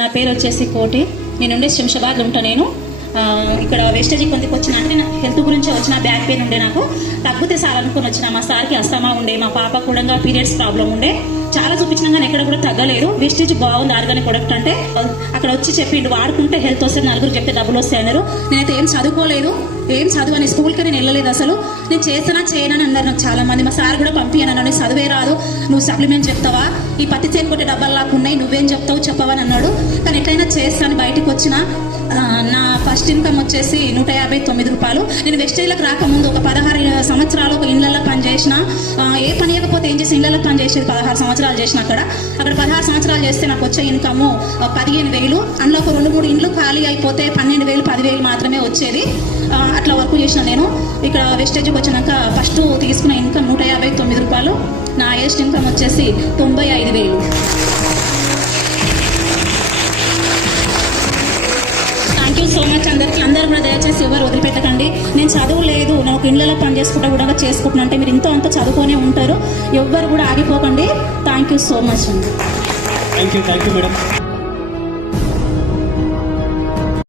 నా పేరు వచ్చేసి కోటి. నేను ఉండే శంషాబాద్లో ఉంటాను. నేను ఇక్కడ వేస్టేజ్ కొందికి వచ్చిన అంటే హెల్త్ గురించి వచ్చిన బ్యాక్ పెయిన్ ఉండే, నాకు తగ్గితే సార్ అనుకుని వచ్చిన. మా సార్కి అస్తమా ఉండే, మా పాప కూడా పీరియడ్స్ ప్రాబ్లం ఉండే, చాలా చూపించినా కానీ ఎక్కడ కూడా తగ్గలేదు. వేస్టేజ్ బాగుంది ఆర్గానిక్ ప్రొడక్ట్ అంటే అక్కడ వచ్చి చెప్పిండు వాడుకుంటే హెల్త్ వస్తుంది, నలుగురు చెప్తే డబ్బులు వస్తాయి అన్నారు. నేనైతే ఏం చదువుకోలేదు, ఏం చదువు అని స్కూల్కి నేను వెళ్ళలేదు. అసలు నేను చేస్తానా చేయనని అన్నారు నాకు చాలా మంది. మా సార్ కూడా పంపియను, నీకు చదివే రాదు, నువ్వు సప్లిమెంట్ చెప్తావా, ఈ పత్తి చేను కొట్టే డబ్బాలు లాగా ఉన్నాయి, నువ్వేం చెప్తావు చెప్పవని అన్నాడు. కానీ ఎట్లయినా చేస్తాను. బయటకు వచ్చిన నా ఫస్ట్ ఇన్కమ్ వచ్చేసి 159 రూపాయలు. నేను వెస్టేజ్లకు రాకముందు ఒక 16 సంవత్సరాలు ఒక ఇళ్లలో పనిచేసిన. ఏ పని ఇవ్వకపోతే ఏం చేసి ఇళ్లలో పని చేసేది. 16 సంవత్సరాలు చేసిన. అక్కడ 16 సంవత్సరాలు చేస్తే నాకు వచ్చే ఇన్కమ్ 15,000. అందులో ఒక 2-3 ఇండ్లు ఖాళీ అయిపోతే 12,000 10,000 మాత్రమే వచ్చేది. అట్లా వర్క్ చేసిన నేను. ఇక్కడ వెస్టేజ్కి వచ్చినాక ఫస్ట్ తీసుకున్న ఇన్కమ్ 159 రూపాయలు. నా హైయెస్ట్ ఇన్కమ్ వచ్చేసి 95,000. థ్యాంక్ యూ సో మచ్ అందరికీ. అందరూ కూడా దయచేసి ఎవరు వదిలిపెట్టకండి. నేను చదువు లేదు, నాకు ఇళ్ళలో పని చేసుకుంటా కూడా చేసుకుంటున్నా అంటే మీరు ఇంతో అంతా చదువుకొనే ఉంటారు. ఎవ్వరు కూడా ఆగిపోకండి. థ్యాంక్ యూ సో మచ్ అండి. Thank you madam.